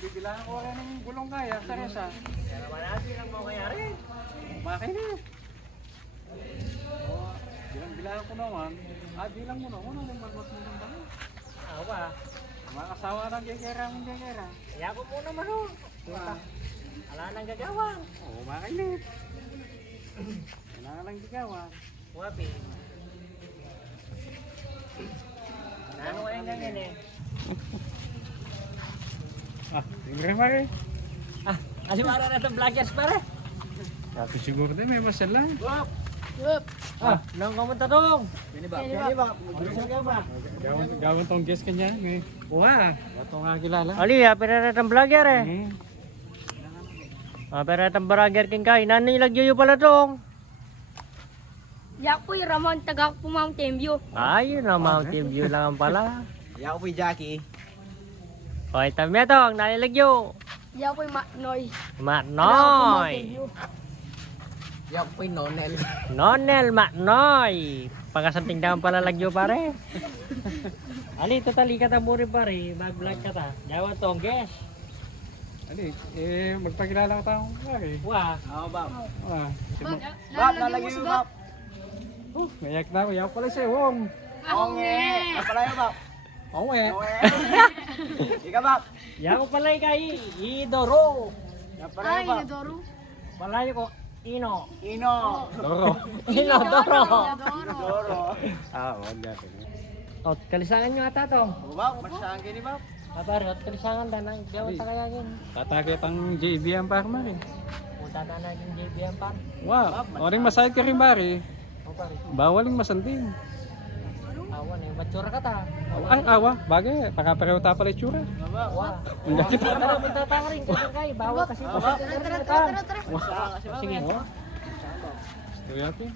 bibilangan ko rin ng gulong kaya, Teresa. Kaya naman natin ang mga kayari. Bakit na? Oh, bilang ko naman. Bilang mo naman. Ano yung magot mo naman? Ako ba? Mga kasawa ng gagera mong gagera. Kaya ko muna man ho. Wala nang gagawan. Oo, makinig. Kailangan lang gagawan. Wapi. Ano kayang ganyan eh? Tingnan pare. Kasi para na itong vloggers pare. Tapi siguro din may masal lang. Nang kamunta dong. Ini ba? Gawin tong guest kanya. Wah, ito nga kilala. Ali, pero na itong vlogger eh. Pero na itong vlogger king kay. Nani lagyo pala dong. Yak po yung Ramon, taga po Mountain View. Ayun na, Mountain View lang pala. Ya ako po Jackie. O, itong metong, nalilagyo. Yak po yung Noy. Matnoy. Ya ako po Nonel. Nonel Matnoy. Pagkasanting daman pala lagyo pare. Ali, totally ka tamburi pare. Mag-vlog ka ta. Jawa tong guest. Ali, magpakilala ko tayo. Pare. Wah. Ako ba? Ah, Lalagay mo ba? ngayak na ako. Yaw pala siya, Wong. Onge. Kapala yun ba? Oo eh. Onge. Ika ba? Yaw pala kay Idoro. Kapala Ay, yun ba? Inodoro. Palayo ko Ino. Ino. Doro. Inodoro. Doro. Wala. O, kalisangan nyo ata to. O ba? Masahan kayo ni ba? Kapare, o, kalisangan na nang jawa ta kaya yun. Tatagay pang JB ang parma rin. Puta na naging JB ang pan. Wow, oring masayad ka rin bari. O pare, Bawaling masanting. awan eh. Matsura ka ta. Ay, awa. Bagay, pakapareho ta pala itsura. Wah. Ang gakit. Tara, punta tayo rin. Kaya bawal kasi. Tara. Sige. Gusto yate.